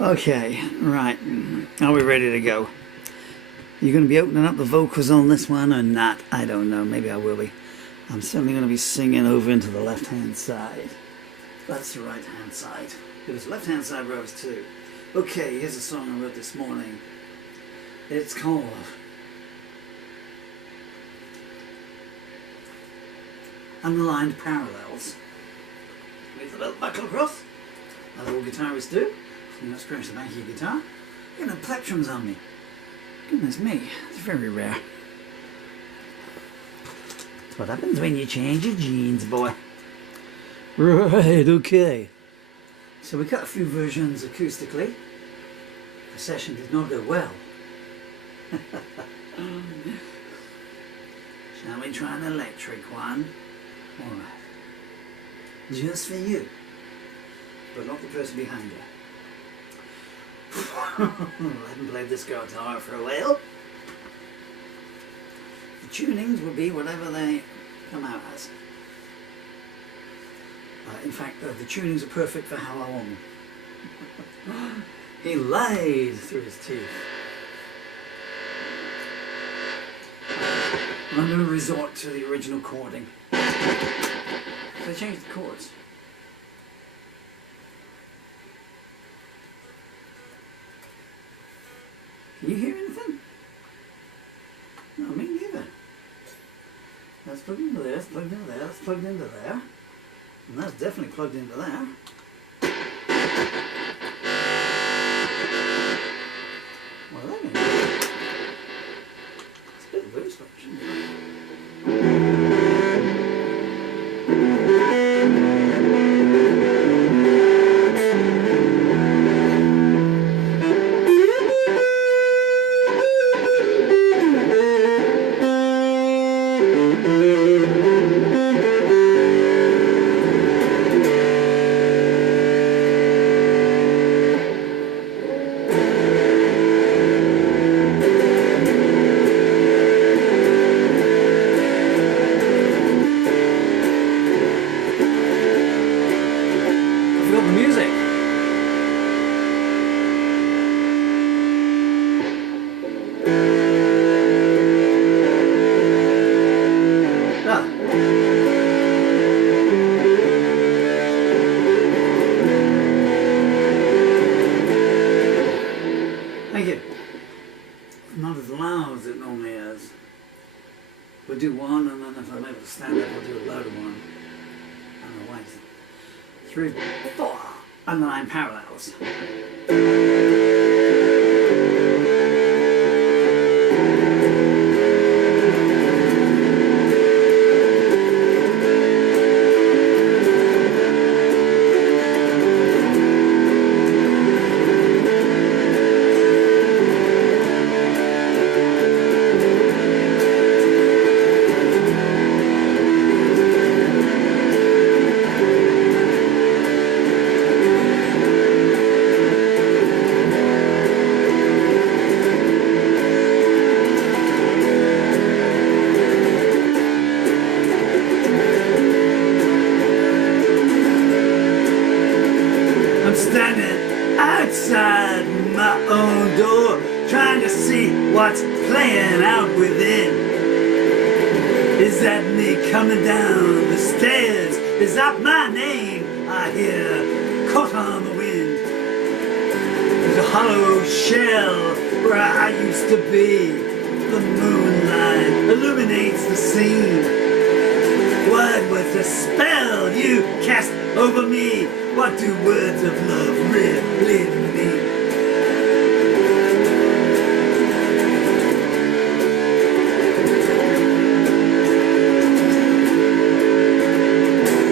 Okay, right. Are we ready to go? You're going to be opening up the vocals on this one or not? I don't know. Maybe I will be. I'm certainly going to be singing over into the left-hand side. That's the right-hand side. Because the left-hand side rose too. Okay, here's a song I wrote this morning. It's called Unaligned Parallels. With the belt buckle across, as all guitarists do. You don't scratch the back of your guitar. You got no plectrums on me. Goodness me, it's very rare. That's what happens when you change your jeans, boy. Right, okay. So we cut a few versions acoustically. The session did not go well. Shall we try an electric one? Alright. Just for you. But not the person behind you. I haven't played this guitar for a while. The tunings will be whatever they come out as. In fact, the tunings are perfect for how I want them. He lied through his teeth. I'm going to resort to the original chording. So I changed the chords. Can you hear anything? No, me neither. That's plugged into there, that's plugged into there, that's plugged into there. And that's definitely plugged into there. Well, that means it's a bit loose, shouldn't it? We'll do one, and then if I'm able to stand up, we'll do a louder one. And a wait. 3, 4, Unaligned Parallels. Standing outside my own door, trying to see what's playing out within. Is that me coming down the stairs? Is that my name I hear caught on the wind? There's a hollow shell where I used to be. The moonlight illuminates the scene. What was the spell you cast over me? What do words of love really mean?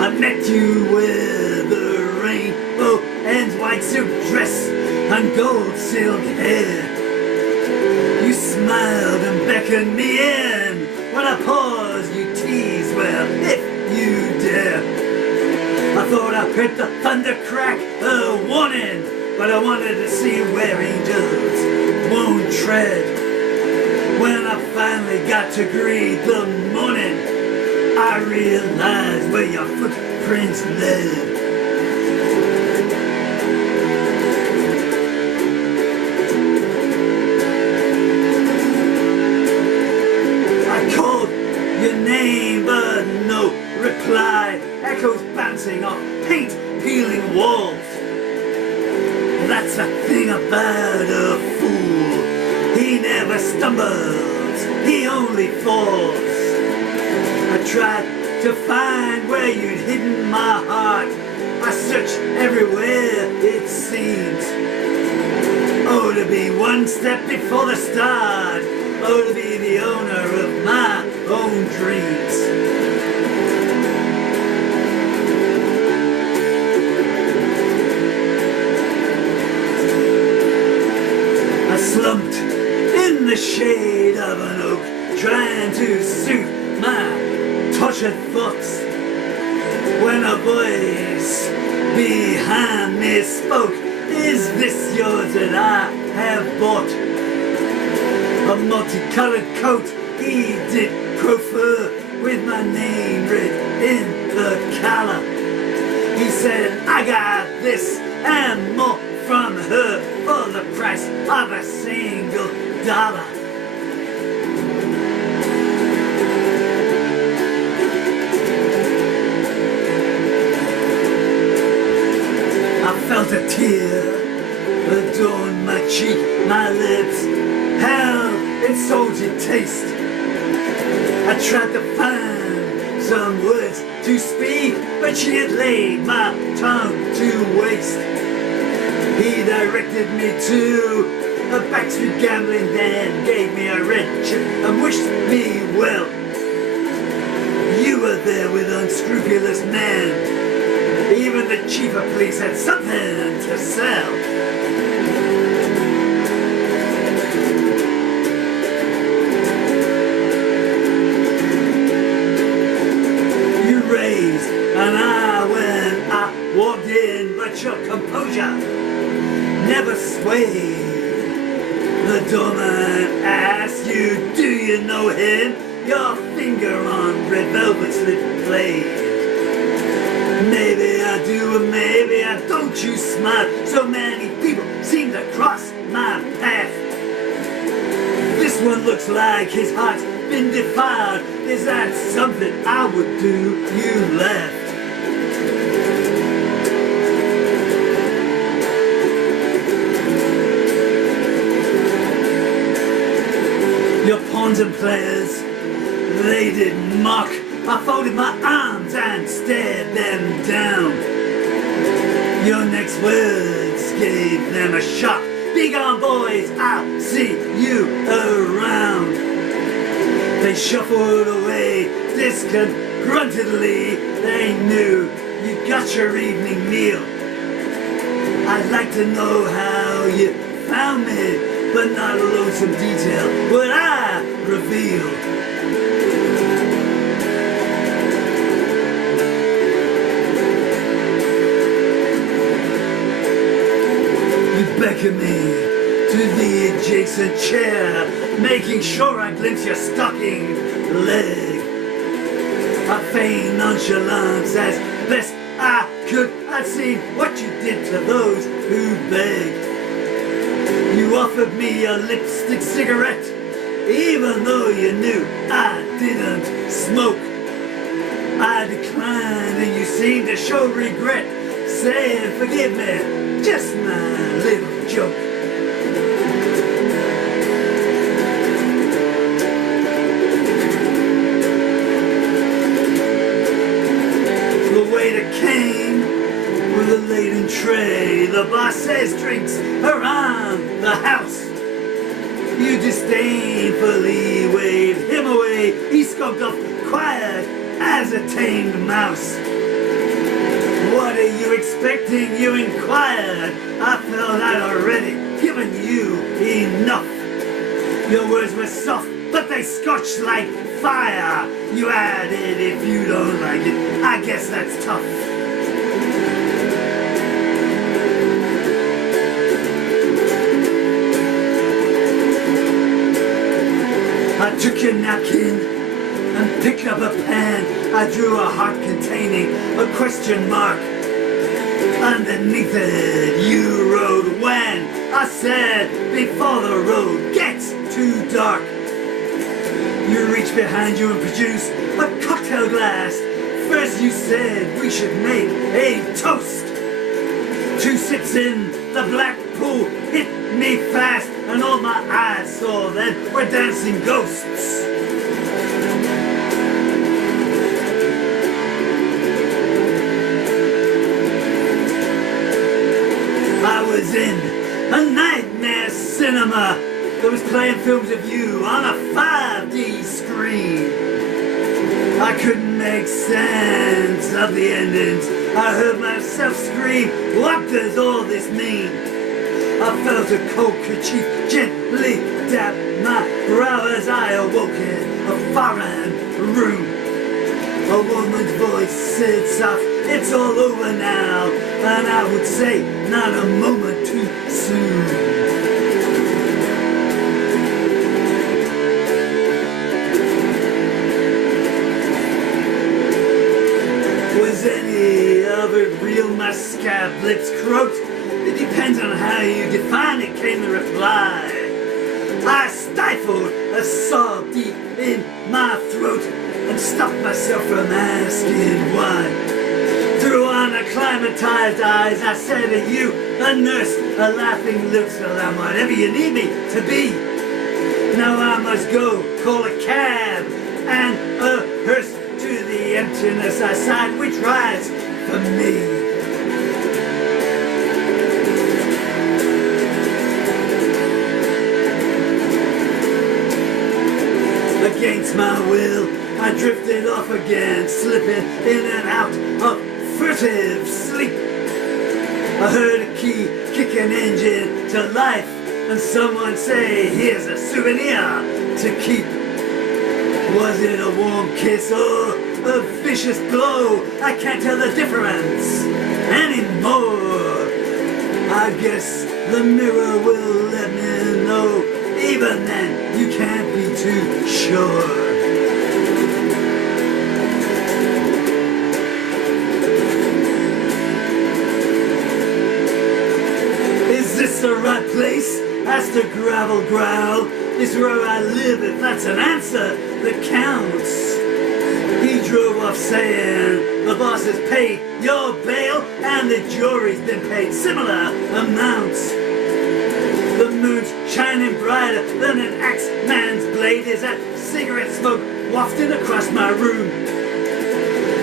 I met you where the rainbow ends, white silk dress and gold silk hair. You smiled and beckoned me in. When I paused, you teased, well, if you dare. I thought I heard the thunder crack, a warning, but I wanted to see where angels won't tread. When I finally got to greet the morning, I realized where your footprints led. That's the thing about a fool. He never stumbles, he only falls. I tried to find where you'd hidden my heart. I searched everywhere, it seems. Oh, to be one step before the start. Oh, to be the owner of my own dreams. I slumped in the shade of an oak, trying to soothe my tortured thoughts, when a voice behind me spoke. Is this yours that I have bought? A multicolored coat he did prefer, with my name written in the collar. He said, I got this and more from her for the price of a single dollar. I felt a tear adorn my cheek, my lips. How it soldier taste. I tried to find some words to speak, but she had laid my tongue to waste. He directed me to a backstreet gambling den, gave me a red chip and wished me well. You were there with unscrupulous men. Even the chief of police had something to sell. You raised an eye when I walked in, but your composure never swayed. The doorman asked you, do you know him? Your finger on red velvet slip played. Maybe I do or maybe I don't, you smile. So many people seem to cross my path. This one looks like his heart's been defiled. Is that something I would do? You laughed. Your pawns and players, they didn't mock. I folded my arms and stared them down. Your next words gave them a shock. Be gone, boys, I'll see you around. They shuffled away discontentedly. They knew you got your evening meal. I'd like to know how you found me, but not a lonesome detail would I reveal. Beckon me to the adjacent chair, making sure I glimpse your stocking leg. I feigned nonchalance as best I could. I'd seen what you did to those who begged. You offered me a lipstick cigarette, even though you knew I didn't smoke. I declined and you seemed to show regret, saying, forgive me, just my little joke. The waiter came with a laden tray. The boss says drinks around the house. You disdainfully waved him away. He skulked off quiet as a tamed mouse. What are you expecting, you inquired? I felt I'd already given you enough. Your words were soft, but they scorched like fire. You added, if you don't like it, I guess that's tough. I took your napkin and picked up a pen. I drew a heart containing a question mark. Underneath it you wrote when. I said before the road gets too dark. You reached behind you and produced a cocktail glass. First you said we should make a toast. 2 sips in, the black pool hit me fast, and all my eyes saw then were dancing ghosts. I was in a nightmare cinema that was playing films of you on a 5D screen. I couldn't make sense of the endings. I heard myself scream, what does all this mean? I felt a cold kerchief gently dap my brow as I awoke in a foreign room. A woman's voice said soft, it's all over now, and I would say, not a moment too soon. Was any of it real? My scab lips croaked. It depends on how you define it, came the reply. I stifled a sob deep in my throat and stopped myself from asking why. Through unacclimatized eyes, I said to you, a nurse, a laughing lips, well, I'm whatever you need me to be. Now I must go, call a cab and a hearse to the emptiness I sighed, which rides for me. Against my will, I drifted off again, slipping in and out of furtive sleep. I heard a key kick an engine to life, and someone say, here's a souvenir to keep. Was it a warm kiss or a vicious blow? I can't tell the difference anymore. I guess the mirror will let me know. Even then, you can't be too sure. Is this the right place? Asked a gravel growl. Is where I live, if that's an answer that counts. He drove off saying, the boss has paid your bail and the jury's been paid similar amounts. The moon's shining brighter than an axe man's blade. Is that cigarette smoke wafting across my room?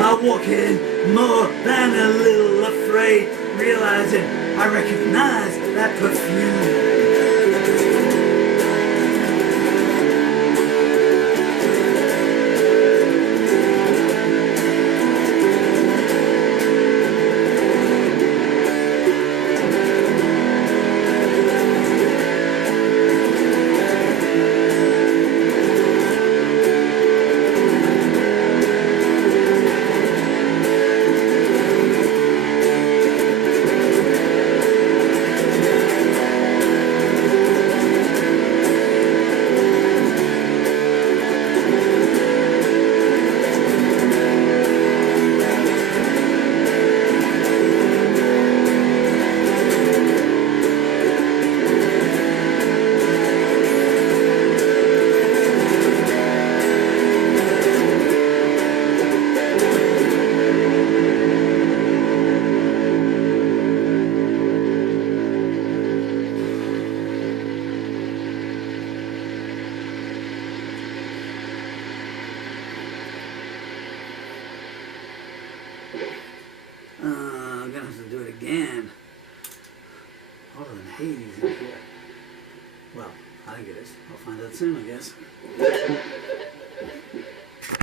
I walk in more than a little afraid, realizing I recognize that perfume. I'm gonna have to do it again. Hotter than Hades in here. Well, I think it is. I'll find out soon, I guess.